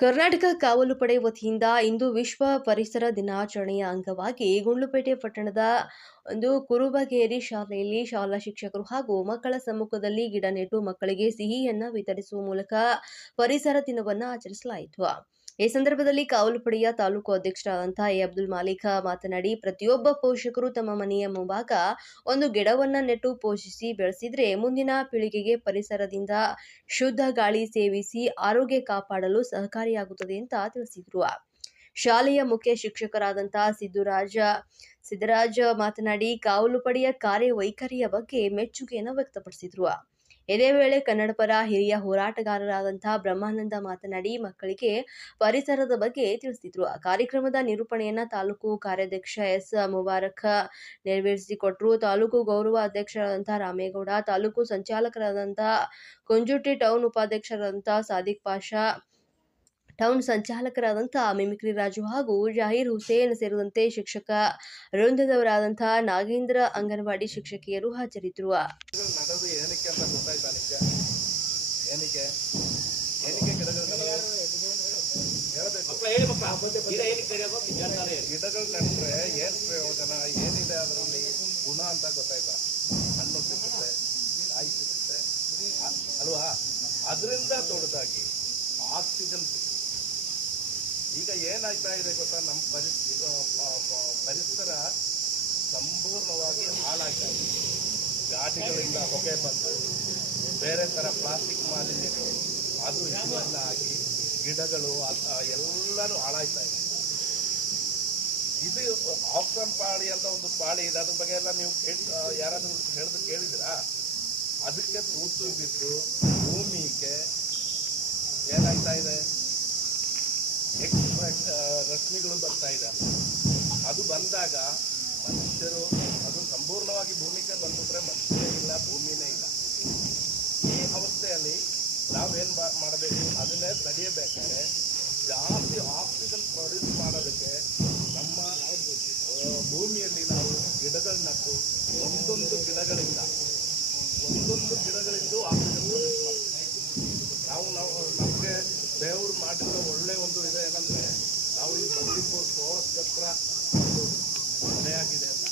ಕರ್ನಾಟಕ ಕಾವಲು ಪಡೆ ವತಿಯಿಂದ ಇಂದು ವಿಶ್ವ ಪರಿಸರ ದಿನಾಚರಣೆಯ ಅಂಗವಾಗಿ ಗುಂಡ್ಲುಪೇಟೆ ಪಟ್ಟಣದ ಕುರುಬಗೇರಿ ಶಾಲೆಯಲ್ಲಿ ಶಾಲಾ ಶಿಕ್ಷಕರು ಹಾಗೂ ಮಕ್ಕಳ ಸಮ್ಮುಖದಲ್ಲಿ ಗಿಡ ನೆಟ್ಟು ಮಕ್ಕಳಿಗೆ ಸಿಹಿಯನ್ನ ವಿತರಿಸುವ ಮೂಲಕ ಪರಿಸರ ದಿನವನ್ನು ಆಚರಿಸಲಾಯಿತು. ಈ ಸಂದರ್ಭದಲ್ಲಿ ಕಾವಲು ಪಡೆಯ ತಾಲೂಕು ಅಧ್ಯಕ್ಷರಾದಂತಹ ಅಬ್ದುಲ್ ಮಾಲಿಕ್ ಮಾತನಾಡಿ, ಪ್ರತಿಯೊಬ್ಬ ಪೋಷಕರು ತಮ್ಮ ಮನೆಯ ಮುಂಭಾಗ ಒಂದು ಗಿಡವನ್ನ ನೆಟ್ಟು ಪೋಷಿಸಿ ಬೆಳೆಸಿದ್ರೆ ಮುಂದಿನ ಪೀಳಿಗೆಗೆ ಪರಿಸರದಿಂದ ಶುದ್ಧ ಗಾಳಿ ಸೇವಿಸಿ ಆರೋಗ್ಯ ಕಾಪಾಡಲು ಸಹಕಾರಿಯಾಗುತ್ತದೆ ಅಂತ ತಿಳಿಸಿದರು. ಶಾಲೆಯ ಮುಖ್ಯ ಶಿಕ್ಷಕರಾದಂತಹ ಸಿದ್ದರಾಜ್ ಮಾತನಾಡಿ, ಕಾವಲು ಪಡೆಯ ಕಾರ್ಯವೈಖರಿಯ ಬಗ್ಗೆ ಮೆಚ್ಚುಗೆಯನ್ನು ವ್ಯಕ್ತಪಡಿಸಿದರು. ಇದೇ ವೇಳೆ ಕನ್ನಡ ಪರ ಹಿರಿಯ ಹೋರಾಟಗಾರರಾದಂತಹ ಬ್ರಹ್ಮಾನಂದ ಮಾತನಾಡಿ, ಮಕ್ಕಳಿಗೆ ಪರಿಸರದ ಬಗ್ಗೆ ತಿಳಿಸಿದರು. ಕಾರ್ಯಕ್ರಮದ ನಿರೂಪಣೆಯನ್ನ ತಾಲೂಕು ಕಾರ್ಯಾಧ್ಯಕ್ಷ ಎಸ್ ಮುಬಾರಕ್ ನೆರವೇರಿಸಿಕೊಟ್ಟರು. ತಾಲೂಕು ಗೌರವ ಅಧ್ಯಕ್ಷರಾದಂತಹ ರಾಮೇಗೌಡ, ತಾಲೂಕು ಸಂಚಾಲಕರಾದಂತಹ ಕುಂಜುಟಿ, ಟೌನ್ ಉಪಾಧ್ಯಕ್ಷರಾದಂತಹ ಸಾದಿಕ್ ಪಾಷಾ, ಟೌನ್ ಸಂಚಾಲಕರಾದಂತಹ ಮಿಮಿಕ್ರಿ ರಾಜು ಹಾಗೂ ಜಹೀರ್ ಹುಸೇನ್ ಸೇರಿದಂತೆ ಶಿಕ್ಷಕ ವೃಂದದವರಾದಂತಹ ನಾಗೇಂದ್ರ, ಅಂಗನವಾಡಿ ಶಿಕ್ಷಕಿಯರು ಹಾಜರಿದ್ದರು. ಗಿಡಗಳು ನೆಟ್ರೆ ಏನ್ ಪ್ರಯೋಜನ, ಏನಿದೆ ಅದರಲ್ಲಿ ಗುಣ ಅಂತ ಗೊತ್ತಾಯ್ತಾ? ಹಣ್ಣು ಸಿಗುತ್ತೆ, ಕಾಯಿ ಸಿಗುತ್ತೆ ಅಲ್ವಾ? ಅದರಿಂದ ದೊಡ್ಡದಾಗಿ ಆಕ್ಸಿಜನ್ ಸಿಗುತ್ತೆ. ಈಗ ಏನಾಗ್ತಾ ಇದೆ ಗೊತ್ತಾ, ನಮ್ಮ ಪರಿಸರ ಸಂಪೂರ್ಣವಾಗಿ ಹಾಳಾಗ್ತಾ ಇದೆ. ಗಾಡಿಗಳಿಂದ ಹೊಗೆ ಬಂದು ಬೇರೆ ಥರ ಪ್ಲಾಸ್ಟಿಕ್ ಮಾಲಿನ್ಯಗಳು ಅದು ಇದೆಲ್ಲ ಆಗಿ ಗಿಡಗಳು ಎಲ್ಲನೂ ಹಾಳಾಗ್ತಾ ಇದೆ. ಇದು ಆಕ್ಸನ್ ಪಾಳಿ ಅಂತ ಒಂದು ಪಾಳಿ ಇದೆ, ಅದ್ರ ಬಗ್ಗೆ ಎಲ್ಲ ನೀವು ಯಾರಾದ್ರೂ ಕೇಳಿದಿರಾ? ಅದಕ್ಕೆ ತೂತು ಬಿದ್ದು ಭೂಮಿಗೆ ಏನಾಗ್ತಾ ಇದೆ, ರಶ್ಮಿಗಳು ಬರ್ತಾ ಇದೆ. ಅದು ಬಂದಾಗ ಮನುಷ್ಯರು ಅದು ಸಂಪೂರ್ಣವಾಗಿ ಭೂಮಿಗೆ ಬಂದ್ಬಿಟ್ರೆ ಮನುಷ್ಯರೇ ಇಲ್ಲ, ಭೂಮಿನೇ ಇಲ್ಲ. ಈ ಅವಸ್ಥೆಯಲ್ಲಿ ನಾವೇನು ಮಾಡಬೇಕು? ಅದನ್ನೇ ತಡೆಯಬೇಕಾದ್ರೆ ಜಾಸ್ತಿ ಆಕ್ಸಿಜನ್ ಪ್ರೊಡ್ಯೂಸ್ ಮಾಡೋದಕ್ಕೆ ನಮ್ಮ ಭೂಮಿಯಲ್ಲಿ ನಾವು ಗಿಡಗಳು ನಟ್ಟು ಒಂದೊಂದು ಗಿಡಗಳಿಂದ ಆಕ್ಸಿಜನ್ ಪ್ರೊಡ್ಯೂಸ್ ಮಾಡ್ತೀವಿ. ನಮಗೆ ದೇವರು ಮಾಡಿರೋ ಒಳ್ಳೆ ಒಂದು ಇದೆ ಏನಂದರೆ, ನಾವು ಈ ಬಂದಿಪುರ್ ಫಾರೆಸ್ಟ್ ಹತ್ರ ಒಂದು ಮನೆಯಾಗಿದೆ ಅಂತ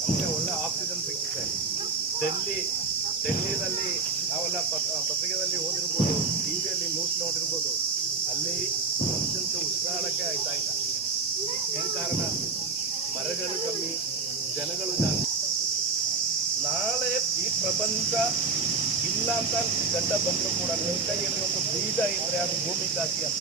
ನಮಗೆ ಒಳ್ಳೆ ಆಕ್ಸಿಜನ್ ಸಿಗುತ್ತೆ. ಡೆಲ್ಲಿನಲ್ಲಿ ನಾವೆಲ್ಲ ಪತ್ರಿಕೆಯಲ್ಲಿ ಓದಿರ್ಬೋದು, ಟಿವಿಯಲ್ಲಿ ನ್ಯೂಸ್ ನೋಡಿರ್ಬೋದು, ಅಲ್ಲಿ ಮನುಷ್ಯನಿಗೆ ಉಸಿರಾಡಕ್ಕೆ ಆಯ್ತಾ ಇಲ್ಲ. ಏನು ಕಾರಣ? ಮರಗಳು ಕಮ್ಮಿ, ಜನಗಳು ಜಾಸ್ತಿ. ನಾಳೆ ಈ ಪ್ರಪಂಚ ಇಲ್ಲ ಅಂತ ಗಡ್ಡ ಬಂದರೂ ಕೂಡ ನಿಮ್ಮ ಕೈಯಲ್ಲಿ ಒಂದು ಬೀಜ ಇದ್ರೆ ಅದು ಭೂಮಿಗೆ ಹಾಕಿ ಅಂತ